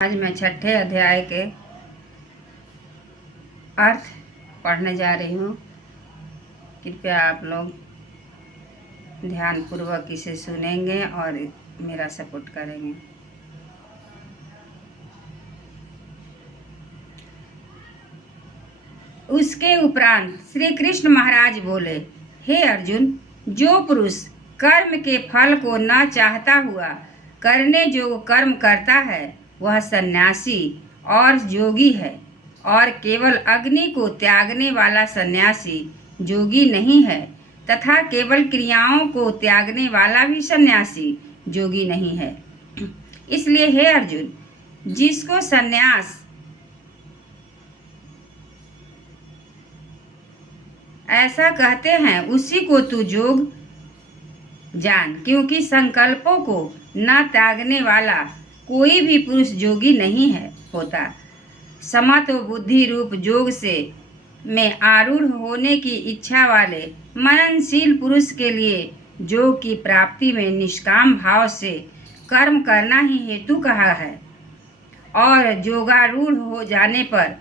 आज मैं छठे अध्याय के अर्थ पढ़ने जा रही हूँ। कृपया आप लोग ध्यानपूर्वक इसे सुनेंगे और मेरा सपोर्ट करेंगे। उसके उपरांत श्री कृष्ण महाराज बोले, हे अर्जुन, जो पुरुष कर्म के फल को न चाहता हुआ करने जो कर्म करता है वह सन्यासी और योगी है, और केवल अग्नि को त्यागने वाला सन्यासी योगी नहीं है, तथा केवल क्रियाओं को त्यागने वाला भी सन्यासी योगी नहीं है। इसलिए हे अर्जुन, जिसको सन्यास ऐसा कहते हैं उसी को तू योग जान, क्योंकि संकल्पों को न त्यागने वाला कोई भी पुरुष योगी नहीं है होता। समत्व बुद्धि रूप योग से में आरूढ़ होने की इच्छा वाले मननशील पुरुष के लिए योग की प्राप्ति में निष्काम भाव से कर्म करना ही हेतु कहा है, और योगारूढ़ हो जाने पर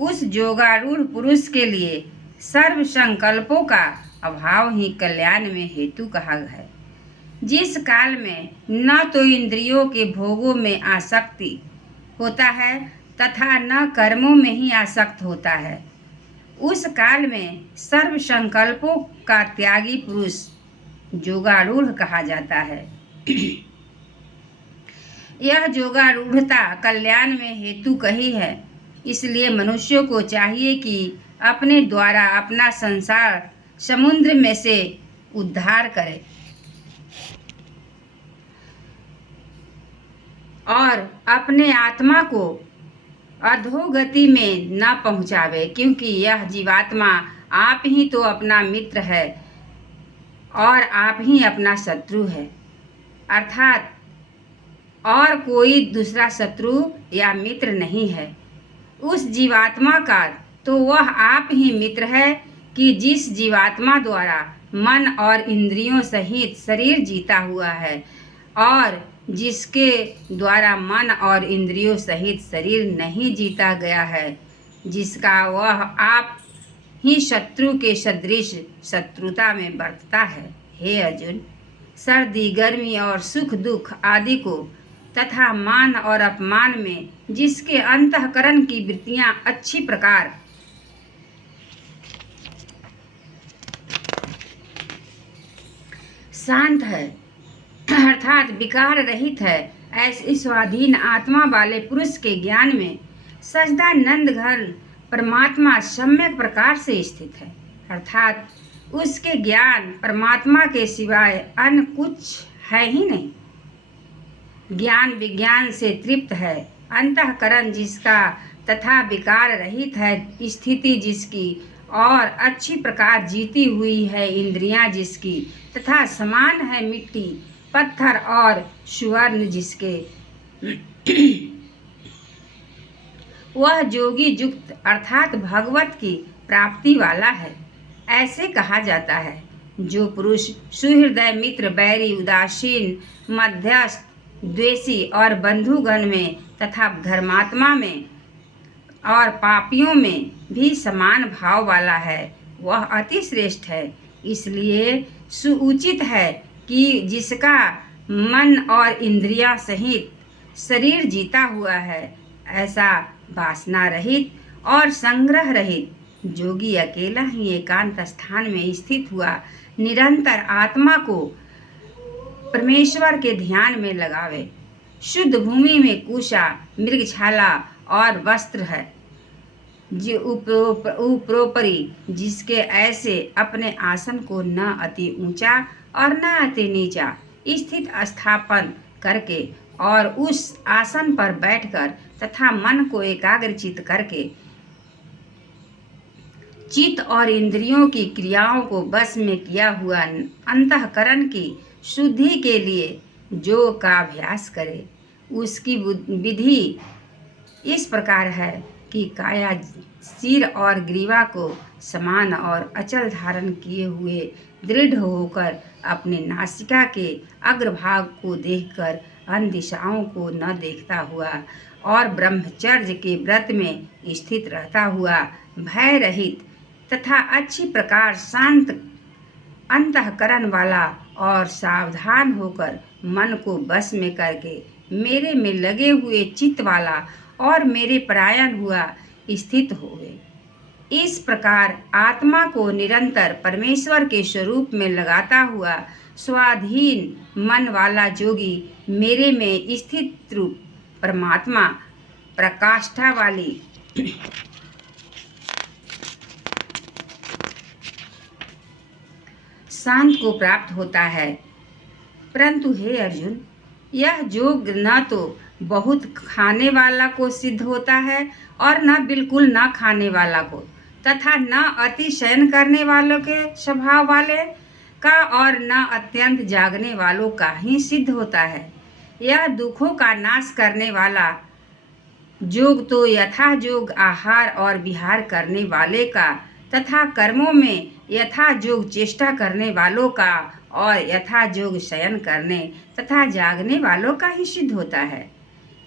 उस योगारूढ़ पुरुष के लिए सर्व संकल्पों का अभाव ही कल्याण में हेतु कहा है। जिस काल में न तो इंद्रियों के भोगों में आसक्ति होता है तथा न कर्मों में ही आसक्त होता है, उस काल में सर्व संकल्पों का त्यागी पुरुष योगारूढ़ कहा जाता है। यह योगारूढ़ता कल्याण में हेतु कही है। इसलिए मनुष्यों को चाहिए कि अपने द्वारा अपना संसार समुद्र में से उद्धार करे और अपने आत्मा को अधोगति में न पहुंचावे, क्योंकि यह जीवात्मा आप ही तो अपना मित्र है और आप ही अपना शत्रु है, अर्थात और कोई दूसरा शत्रु या मित्र नहीं है। उस जीवात्मा का तो वह आप ही मित्र है कि जिस जीवात्मा द्वारा मन और इंद्रियों सहित शरीर जीता हुआ है, और जिसके द्वारा मन और इंद्रियों सहित शरीर नहीं जीता गया है, जिसका वह आप ही शत्रु के सदृश शत्रुता में बरतता है। हे अर्जुन, सर्दी गर्मी और सुख दुख आदि को तथा मान और अपमान में जिसके अंतःकरण की वृत्तियां अच्छी प्रकार शांत है अर्थात विकार रहित है, ऐसे स्वाधीन आत्मा वाले पुरुष के ज्ञान में सच्चिदानंद घन परमात्मा सम्यक प्रकार से स्थित है, अर्थात उसके ज्ञान परमात्मा के सिवाय अन्य कुछ है ही नहीं। ज्ञान विज्ञान से तृप्त है, अंतःकरण जिसका तथा विकार रहित है, स्थिति जिसकी और अच्छी प्रकार जीती हुई है, इंद्रियां जिसकी तथा समान है मिट्टी पत्थर और सुवर्ण जिसके, वह योगी युक्त अर्थात भगवत की प्राप्ति वाला है। ऐसे कहा जाता है, जो पुरुष सुहृदय मित्र बैरी उदासीन मध्यस्थ द्वेषी और बंधुगण में तथा धर्मात्मा में और पापियों में भी समान भाव वाला है, वह अति श्रेष्ठ है। इसलिए सुउचित है कि जिसका मन और इंद्रियां सहित शरीर जीता हुआ है, ऐसा वासना रहित और संग्रह रहित योगी अकेला ही एकांत स्थान में स्थित हुआ निरंतर आत्मा को परमेश्वर के ध्यान में लगावे। शुद्ध भूमि में कुशा मृगछाला और वस्त्र है, जो ऊपरोपरी जिसके ऐसे अपने आसन को न अति ऊंचा और न अति नीचा स्थित स्थापन करके और उस आसन पर बैठकर तथा मन को एकाग्रचित करके चित्त और इंद्रियों की क्रियाओं को बस में किया हुआ अंतःकरण की शुद्धि के लिए जो का अभ्यास करे, उसकी विधि इस प्रकार है कि काया सिर और ग्रीवा को समान और अचल धारण किए हुए दृढ़ होकर अपने नासिका के अग्रभाग को देखकर अन्य दिशाओं को न देखता हुआ और ब्रह्मचर्य के व्रत में स्थित रहता हुआ भय रहित तथा अच्छी प्रकार शांत अंतःकरण वाला और सावधान होकर मन को बस में करके मेरे में लगे हुए चित्त वाला और मेरे परायण हुआ स्थित होवे। इस प्रकार आत्मा को निरंतर परमेश्वर के स्वरूप में लगाता हुआ स्वाधीन मन वाला योगी मेरे में स्थित रूप परमात्मा प्रकाष्ठा वाली शांत को प्राप्त होता है। परंतु हे अर्जुन, यह योग न तो बहुत खाने वाला को सिद्ध होता है और न बिल्कुल न खाने वाला को, तथा न अति शयन करने वालों के स्वभाव वाले का और न अत्यंत जागने वालों का ही सिद्ध होता है। यह दुखों का नाश करने वाला योग तो यथा योग आहार और विहार करने वाले का तथा कर्मों में यथा योग चेष्टा करने वालों का और यथा योग शयन करने तथा जागने वालों का ही सिद्ध होता है।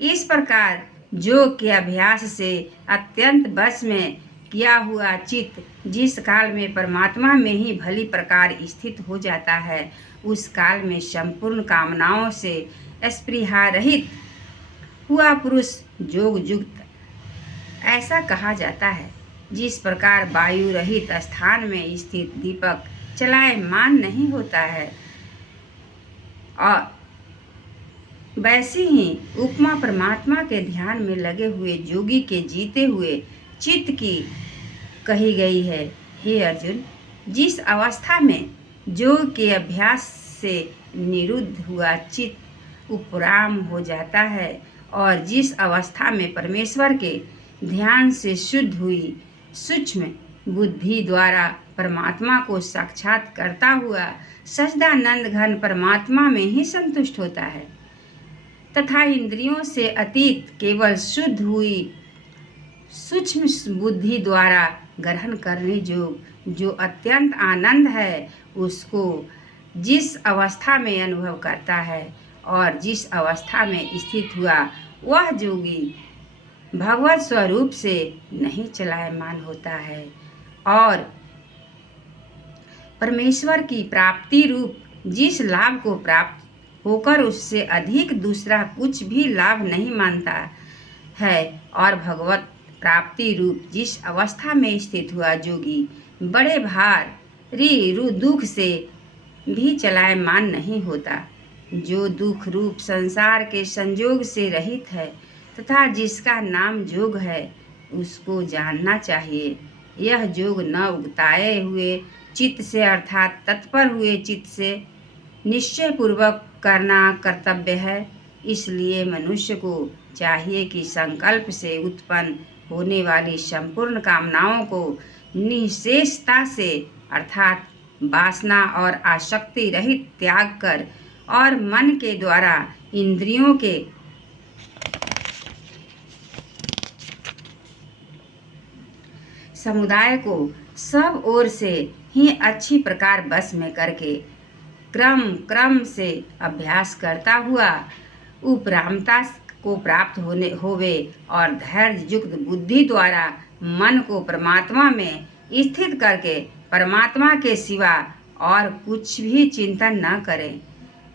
इस प्रकार योग के अभ्यास से अत्यंत बस में किया हुआ चित्त जिस काल में परमात्मा में ही भली प्रकार स्थित हो जाता है, उस काल में संपूर्ण कामनाओं से स्पृहा रहित हुआ पुरुष योग युक्त ऐसा कहा जाता है। जिस प्रकार वायु रहित स्थान में स्थित दीपक चलायमान नहीं होता है, और वैसे ही उपमा परमात्मा के ध्यान में लगे हुए योगी के जीते हुए चित्त की कही गई है। हे अर्जुन, जिस अवस्था में योग के अभ्यास से निरुद्ध हुआ चित्त उपराम हो जाता है और जिस अवस्था में परमेश्वर के ध्यान से शुद्ध हुई सूक्ष्म बुद्धि द्वारा परमात्मा को साक्षात करता हुआ सच्चिदानंद घन परमात्मा में ही संतुष्ट होता है तथा इंद्रियों से अतीत केवल शुद्ध हुई सूक्ष्म बुद्धि द्वारा ग्रहण करने जो अत्यंत आनंद है, उसको जिस अवस्था में अनुभव करता है और जिस अवस्था में स्थित हुआ वह योगी भगवत स्वरूप से नहीं चलायमान होता है और परमेश्वर की प्राप्ति रूप जिस लाभ को प्राप्त होकर उससे अधिक दूसरा कुछ भी लाभ नहीं मानता है और भगवत प्राप्ति रूप जिस अवस्था में स्थित हुआ योगी बड़े भारी दुख से भी चलायमान नहीं होता, जो दुख रूप संसार के संयोग से रहित है तथा जिसका नाम योग है, उसको जानना चाहिए। यह योग न उगताए हुए चित्त से अर्थात तत्पर हुए चित्त से निश्चय पूर्वक करना कर्तव्य है। इसलिए मनुष्य को चाहिए कि संकल्प से उत्पन्न होने वाली संपूर्ण कामनाओं को निःशेषता से अर्थात वासना और आसक्ति रहित त्याग कर और मन के द्वारा इंद्रियों के समुदाय को सब ओर से ही अच्छी प्रकार बस में करके क्रम से अभ्यास करता हुआ उपरामता को प्राप्त होवे और धैर्य युक्त बुद्धि द्वारा मन को परमात्मा में स्थित करके परमात्मा के सिवा और कुछ भी चिंतन न करे।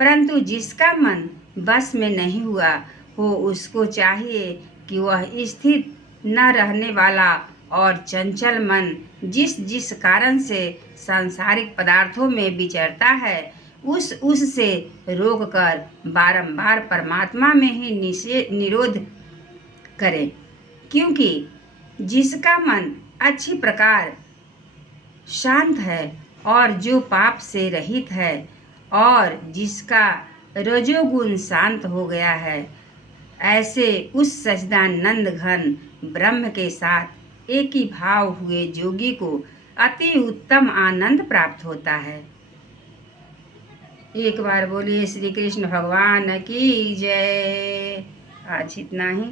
परंतु जिसका मन बस में नहीं हुआ हो, उसको चाहिए कि वह स्थित न रहने वाला और चंचल मन जिस कारण से सांसारिक पदार्थों में विचरता है, उससे रोक कर बारंबार परमात्मा में ही निरोध करे। क्योंकि जिसका मन अच्छी प्रकार शांत है और जो पाप से रहित है और जिसका रजोगुण शांत हो गया है, ऐसे उस सच्चिदानंद घन ब्रह्म के साथ एक ही भाव हुए योगी को अति उत्तम आनंद प्राप्त होता है। एक बार बोलिए श्री कृष्ण भगवान की जय। आज इतना ही।